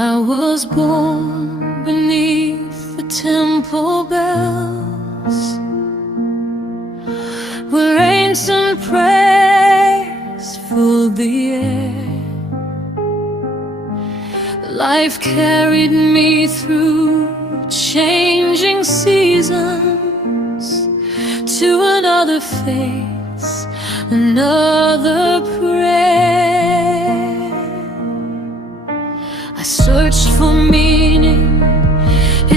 I was born beneath the temple bells, where ancient prayers filled the air. Life carried me through changing seasons to another face, another prayer. I searched for meaning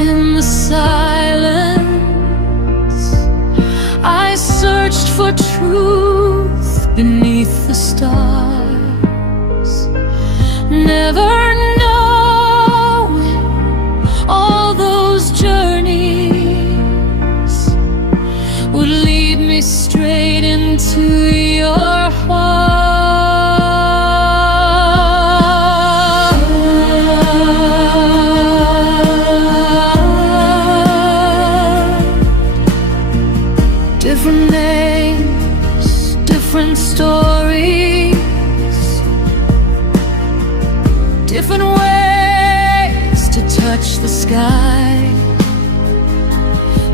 in the silence. I searched for truth beneath the stars, never knowing all those journeys would lead me straight into your heart. Different names, different stories, different ways to touch the sky,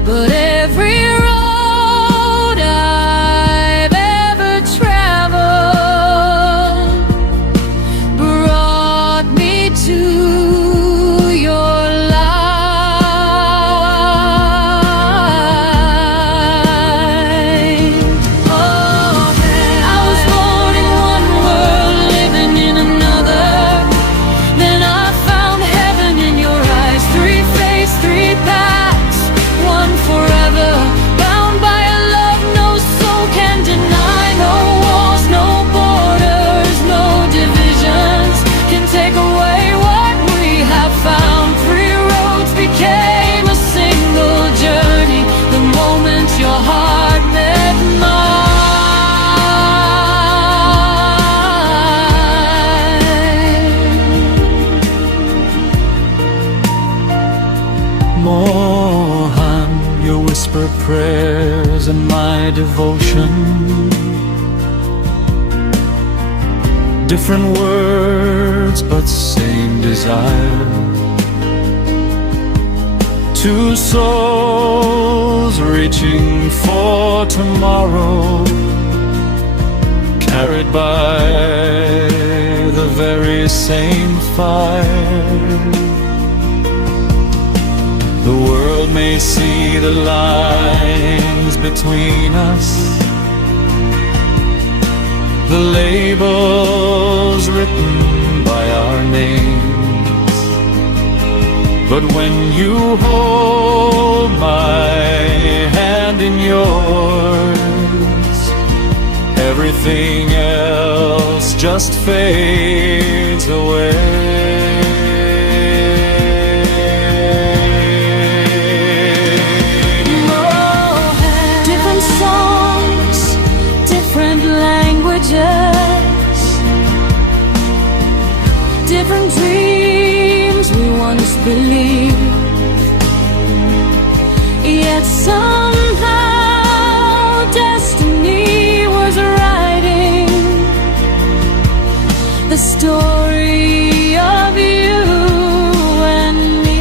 but every road I've ever traveled brought me to your light. Oh, I was born in one world, living in another. Then I found heaven in your eyes. Three faiths, three paths, one forever, bound by a love no soul can deny. No walls, no borders, no divisions can take away what we have found. Three roads became a single journey the moment your heart met mine. Mohan, your whispered prayers and my devotion. Different words, but same desire. Two souls reaching for tomorrow, carried by the very same fire. The world may see the lines between us, the labels written by our names, but when you hold my hand in yours, everything else just fades away. Different songs, different languages, different dreams we once believed. Yet somehow destiny was writing the story of you and me.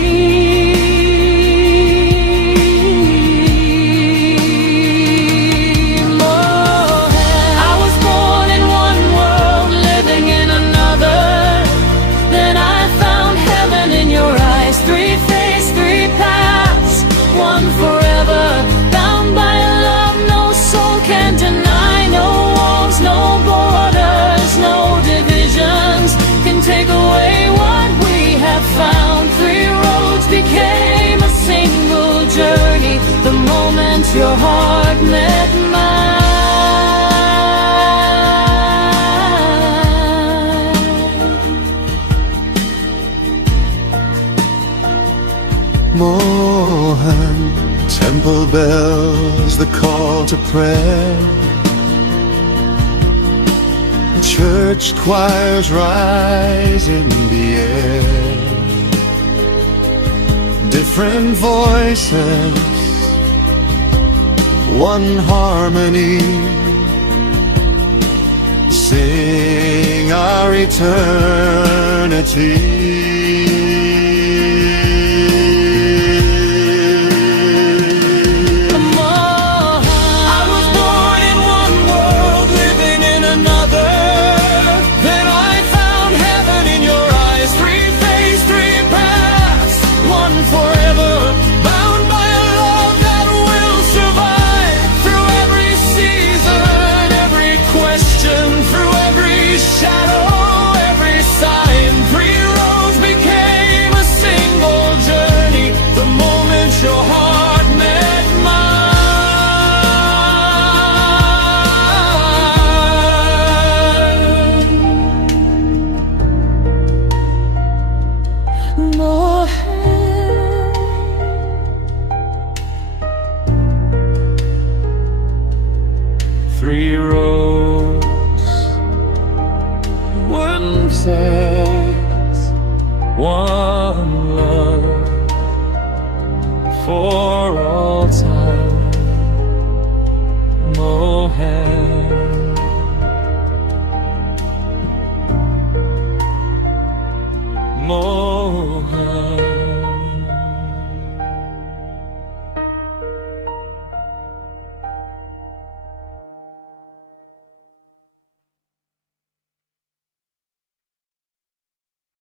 I was born in one world, living in another. Then I found heaven in your eyes. Three faiths, three paths, one forever, bound by a love no soul can deny. No walls, no borders, no divisions can take away what we have found. Three roads became a single journey the moment your heart met mine. Mohan, temple bells, the call to prayer. Church choirs rise in the air. Different voices, one harmony. Sing our eternity. Mohan. Three roads, one side.